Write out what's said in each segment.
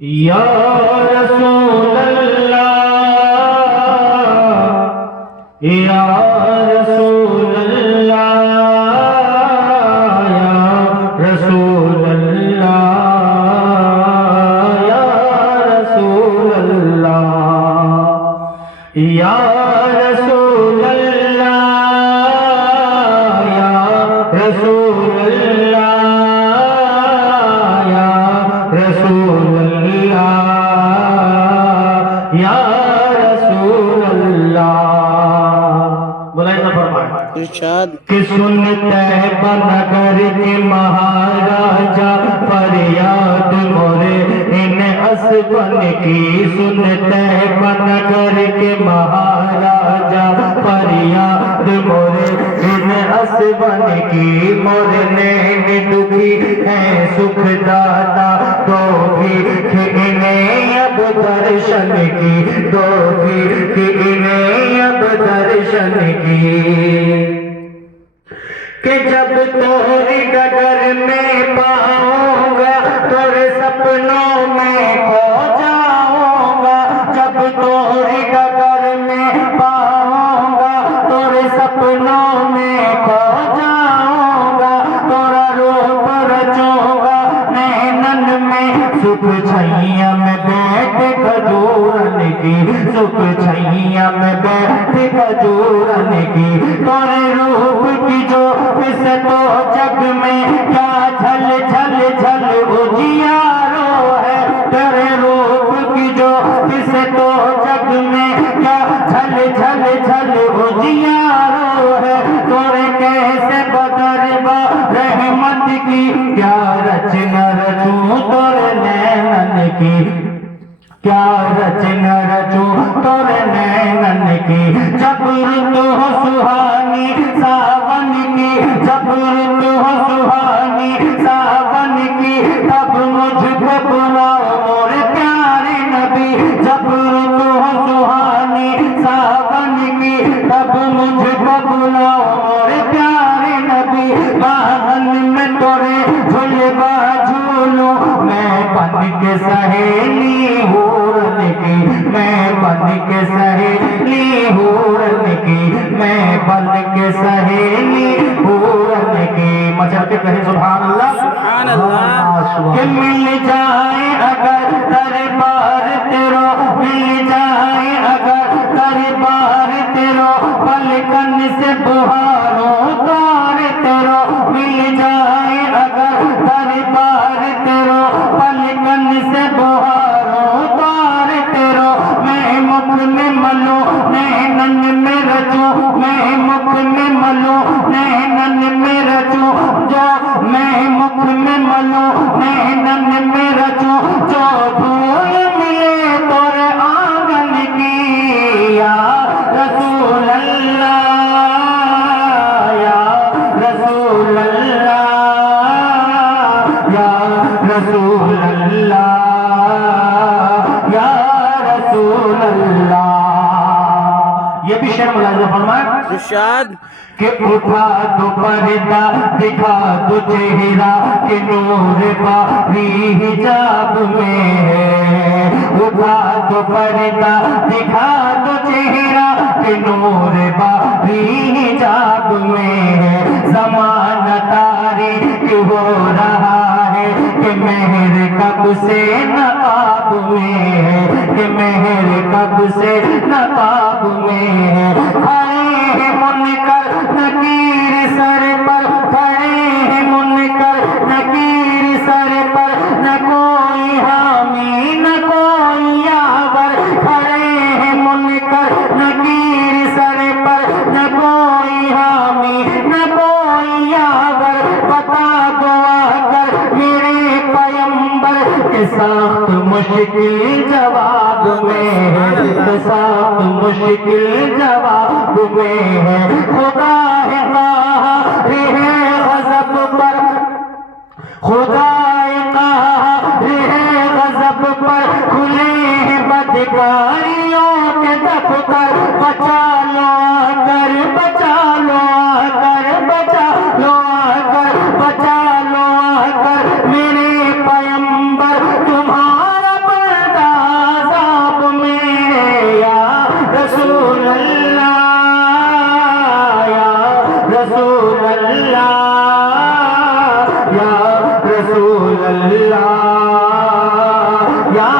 या रसूल अल्लाह या रसूल अल्लाह या रसूल अल्लाह या रसूल अल्लाह या रसूल अल्लाह या रसूल अल्लाह या रसूल या रसूल अल्लाह। बुराई न फरमाए। इरशाद कि सुनते नगर के महाराजा फरियाद मोरे इन असबन की। सुनते नगर के महाराजा फरियाद मोरे इन असबन की। मोरे नैन दुखी है सुख दाता तो भी कि इन्हें अब दर्शन की। तो भी कि इन्हें अब दर्शन की। कि जब तोरी डगर में पाऊंगा तोरे सपनों में खो जाऊंगा। जब तोरी डगर में पाऊंगा तोरे सपनों में खो जाऊंगा। तोरा रूप रचूंगा नैनन में सुख छैया में बैठ खजूरन की। सुख छैया में बैठ खजूरन की। तोरे रूप की जो इस तो जग में क्या झल झल झल उजियारो है। तेरे रूप की जो इस तो जग में क्या झल झल झल उजियारो है। तोरे कैसे बदरबा रहमत की क्या रचना रचूं तोरे नैनन की। क्या रचना रचूं तोरे नैनन की। जब ऋतु हो सुहानी सावन की। जब ऋतु हो सुहानी सावन की तब मुझको बुलाओ मोरे प्यारे नबी। जब ऋतु हो सुहानी सावन की तब मुझको बुलाओ मोरे प्यारे नबी। बाहन में तोरे झुलवा झूलो मैं बन के सहेली हूरन की। मैं बन के सहेली हूरन की। मैं बन के सहेली हूरन की। मचल के कहे सुभान अल्लाह। सुभान अल्लाह। कि मिल जाए अगर दरबार तेरो। मिल जाए अगर दरबार तेरो पलकन से बुहारो तार तेरो। मिल जाए अगर दरबार तेरो पलकन से बुहारो तार तेरो। मैं मुख में मलो नैनन में रचूं। मैं मुख में मलो नैनन में रचूं। जो मैं मुख में मलो नैनन में रचूं। जो धूल मिले तोरे आंगन की। या रसूल अल्लाह या रसूल अल्लाह या रसूल अल्लाह या रसूल अल्लाह। ये भी शेर मुलाज़ा फरमाए। इरशाद कि उठा तो पर्दा दिखा तो चेहरा कि नूर बारी हिजाब में है। उठा तो पर्दा दिखा तो चेहरा कि नूर बारी हिजाब में है। ज़माना तारीख हो रहा है कि मेहर कब से नकाब में है। कि मेहर कब से नकाब में है। खड़े हैं मुनकर नकीर सर पर। खड़े हैं मुनकर नकीर सर पर। न कोई हामी न कोई यावर। खड़े हैं मुनकर नकीर सर पर। न कोई हामी न कोई यावर। बता दुआ कर मेरे पैगंबर के साथ मुश्किल जवाब में है। के साथ मुश्किल जवाब में है। खुदा है गज़ब पर। खुदा है गज़ब पर। खुले हैं बदकारियों के दफ्तर। बचा लो आकर बचा लो आकर बचा लो आकर बचा लो आकर मेरे पैगंबर तुम्हारा अल्लाह या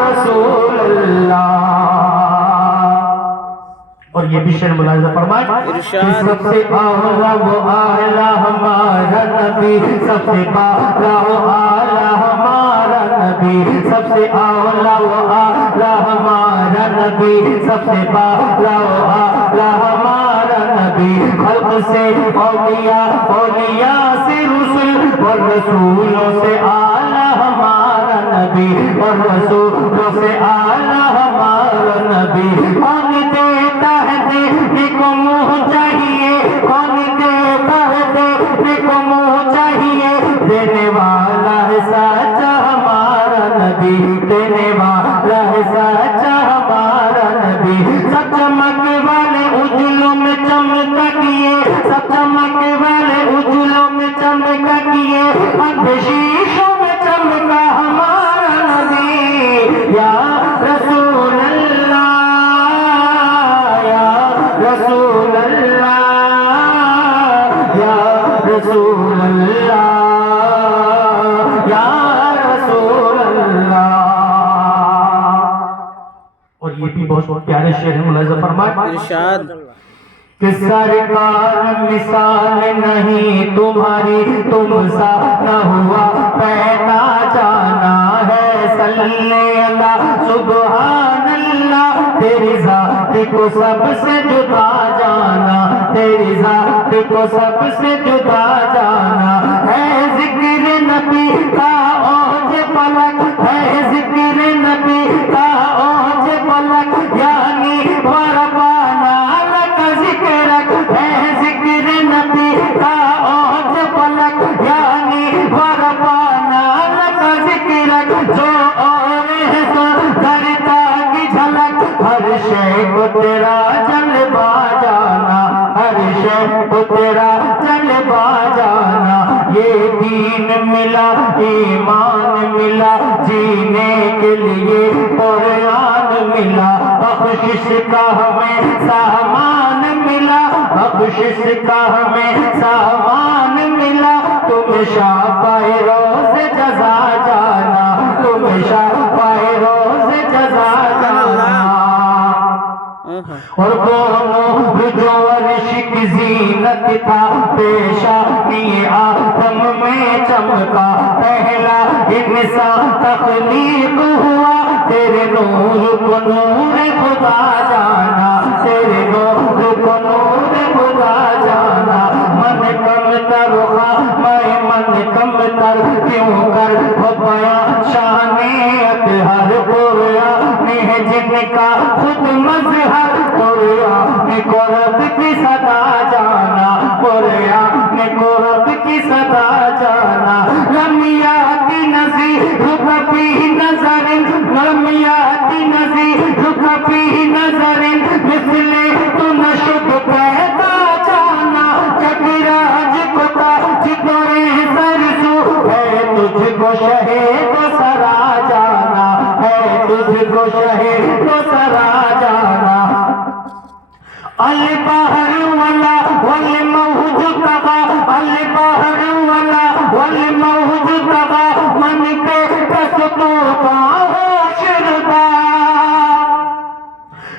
रसूल अल्लाह। और ये भी शेर मुलाहिजा फरमाए, सबसे आला वो आला हमारा नबी, सबसे आला वो आला हमारा नबी, सबसे आला वो आला हमारा नबी, सबसे आला वो आला हमारा नबी। खल्क से औलिया, औलिया से रुसूल, और रसूलों से आला हमारा नबी, और रसूलों से आला हमारा नबी। कौन देता है देने को मुँह चाहिए, कौन देता है देने को मुँह चाहिए, देने वाला है सच्चा हमारा नबी, देने वाला है सच्चा हमारा नबी। सब चमक वाले उजलों में चमका किए, सब चमक वाले उजलों में चमका किए, शीशों में चमका हमारा नबी या रसूल अल्लाह, या रसूल अल्लाह, या रसूल अल्लाह, या रसूल अल्लाह। और ये भी बहुत प्यारे शेर है, मुलाहिजा फरमाए, इरशाद कि सरकार मिसाल नहीं तुम्हारी, तुमसा न हुआ पैदा जाना है। सल्ले अल्लाह सुबहान अल्लाह, तेरी ज़ात को सबसे जुदा जाना, तेरी ज़ात को सबसे जुदा जाना है। जिक्र नबी का औज पलक है, जिक्र नबी का औज पलक, यानी वरबाना है, जिक्र नबी का औज पलक, यानी वरबाना का जिक्र, जो और है सो करता की झलक। हर शय को तेरा जलवा जाना, हर शय को तेरा जलवा जाना। ये दीन मिला, ईमान मिला, जीने के लिए कुरान मिला, बख्शिश का हमें सामान मिला, बख्शिश का हमें सामान मिला। तुम शापाए रोज़ जज़ा जाना, तुम शापाए रोज़ जज़ा जाना। और दोनों जो अर्श की ज़ीनत था, पेशानी आदम में चमका, पहला इंसान तख्लीक हुआ, तेरे नूर को नूर खुदा जाना, तेरे नूर को नूर खुदा जाना। मन कम तर मैं मन कम तर क्यों कर वो बया शाने हर कोया ने जिनका खुद मजहर, कोया ने कुर्ब की सदा जाना, कोया ने कुर्ब की सदा जाना। लमिया की नज़ीर रुकफी नजरिन, लमिया की नज़ीर रुकफी नजरिन, मिसले तू नशुद पैदा जाना। जगराज को ताज तोरे सरसू है, तुझको शहे को सरा जाना है, तुझको शहे को सरा जाना। अल बहर वाला वल मौज तगा, अल बहर वाला वल मौज तगा, मन पे कस तो बाहो शिरदा।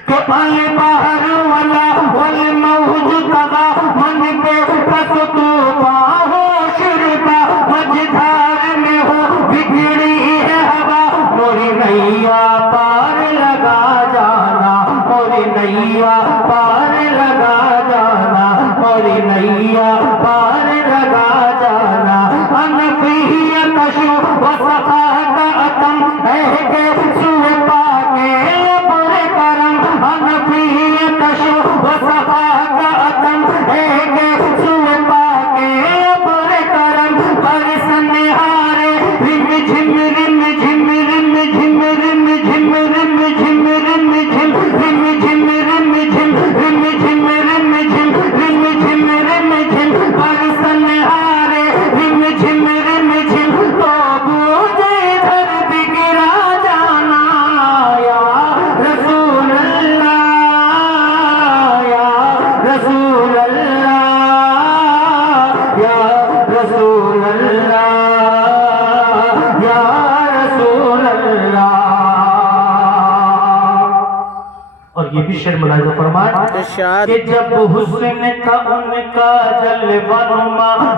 तो अल बहर वाला वल मौज तगा, मन पे कस तो बाहो शिरदा। मझधार में हो बिगड़ी है हवा, मोरी नैया पार लगा जाना, मोरी नैया पार लगा जाना, मोरी नैया पार लगा जाना। अनफियत शु वसफ़ात अतम है के सुए पाके बुरे करम, अनफियत शु वसफ़ात अतम है के सुए पाके बुरे करम। बरसन हारे रिम झिम रिम झिम रिम झिम रिम झिम रिम झिम रिम झिम रिम झिम रिम झिम रिम झिम रिम झिम रिम झिम रिम झिम, बरसन हारे रिम झिम रिम झिम। तो बूझे धरती गिरा जाना, या रसूल अल्लाह, या रसूल अल्लाह, या रसूल अल्लाह, ये भी शेर मुलाहिजा फरमाए इरशाद। कि जब हुस्न का उनका जलवा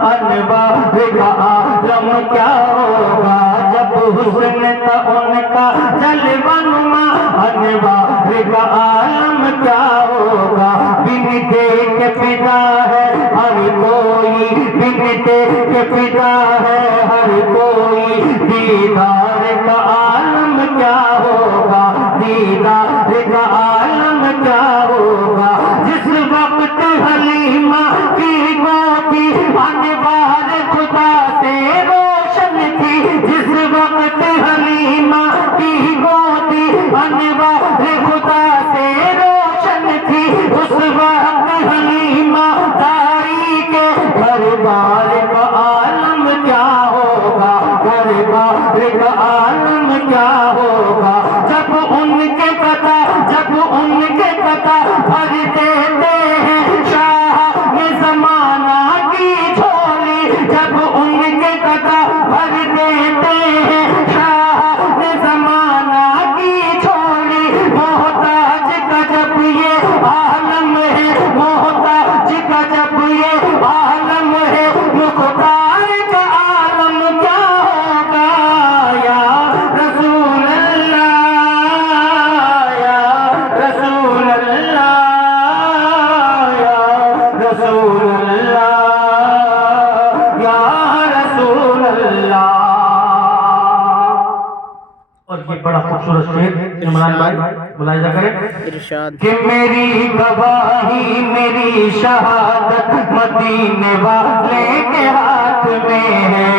अनवार का आलम क्या होगा, जब हुस्न का उनका जलवा अनवार का आलम क्या होगा। बिन देख फिदा है हर कोई, बिन देख फिदा है हर कोई, दीदार का आलम क्या होगा, दीदार का आलम क्या होगा। जिस वक्त हलीमा की गोदी अनवार खुदा से रोशन थी, जिस वक्त हलीमा की गोदी अनवार खुदा से रोशन थी, उस वक्त हलीमा दारी के घरबार का आलम क्या होगा, घरबार का आलम क्या होगा। जब उनके कथा, जब उनके कथा भर देते हैं शाह ये जमाना की झोली, जब उनके कथा भर देते हैं शाह ये जमाना की झोली। मोहताज का जब ये आलम है, मोहताज का जब ये आलम है, मुख्तार का आलम क्या होगा। या रसूल अल्लाह, या रसूल अल्लाह, या रसूल अल्लाह, या रसूल अल्लाह। और ये बड़ा खूबसूरत शेर इमरान भाई मुलाहिजा करें इरशाद। कि मेरी गवाही मेरी शहादत मदीने वाले के हाथ में है,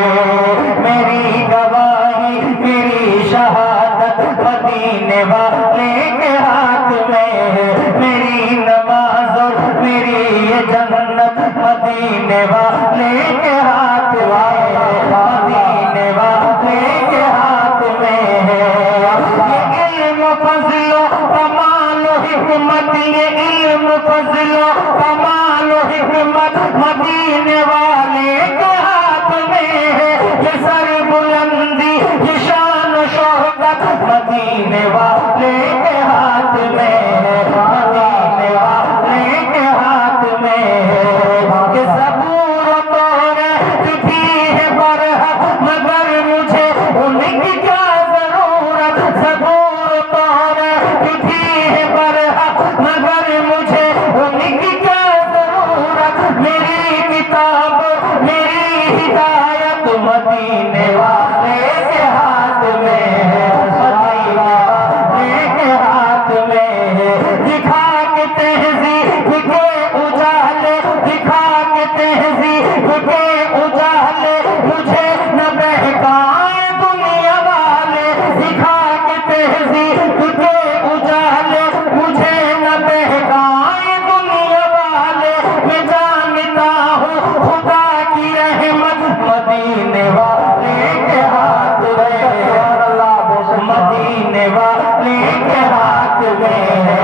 मेरी गवाही मेरी शहादत मदीने वाले के हाथ में है। मेरी नमाज और मेरी ये जन्नत मदीने वाले के हाथ में है, मदीने वाले के हाथ में है। ये इल्म फज़लो कमाल हिकमत, ये इल्म फज़लो कमाल हिकमत मदीने वाले के हाथ में है। ये सर बुलंदी ये शान शौकत मदीने वाले के हाथ में है, मदीने वाले के हाथ में है। ये सबूर तौरात भी है बरहक, मगर मुझे उनकी क्या जरूरत। सबूर तौरात भी है बरहक, मगर मुझे उनकी क्या जरूरत। मेरी किताब मेरी हिदायत मदीने वाले के हाथ में है, मदीने वाले के हाथ में है। दिखा के तहज़ीब के उजाले, दिखा के तहज़ीब के उजाले, मुझे न बहकाए दुनिया वाले। दिखा के तहज़ीब के उजाले, मुझे न बहकाए दुनिया वाले। मैं जानता हूँ खुदा की रहमत मदीने वाले के हाथ में है, मदीने वाले के हाथ में है।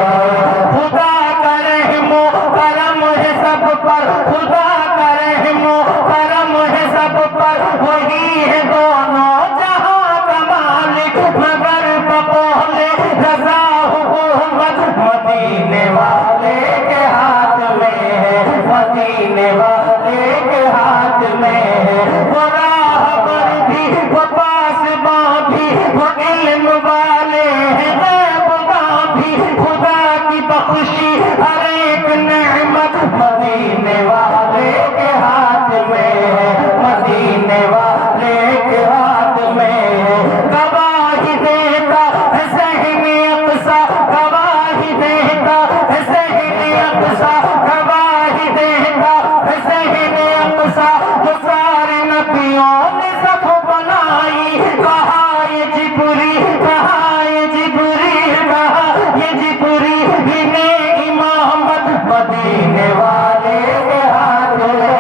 खुदा का रहमो करम है सब पर, खुदा का रहमो करम है सब पर। वही है दोनों जहां का मालिक, मगर बपोले रजा हुकूमत मदीने वाले के हाथ में है, मदीने वाले के हाथ में है। वो राहबर भी वो पासबां भी वो इल्म वाले हैं, गैबगां भी खुदा की बख्शी हर एक नेमत मदीने वाले के हाथ में है, मदीने वाले के हाथ में है। गवाही देता है ज़हन अक़सा, गवाही देता है ज़हन अक़सा, गवाही देता है ज़हन अक़सा। जो सारे नबियों ने सब बनाई, कहा ये जिब्रील, कहा ये जिब्रील, कहा ये जिब्रील ने इमामत मदीने वाले के हाथ में,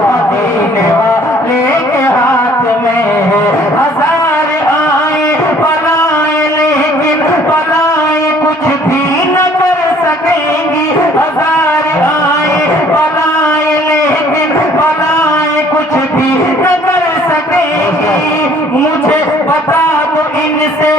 मदीने वाले के हाथ में है। हजार आए बनाए लेकिन बनाए कुछ भी न कर सकेंगी, हजार आए बनाए लेकिन बनाए कुछ भी न कर सकेंगी। मुझे बता दो इनसे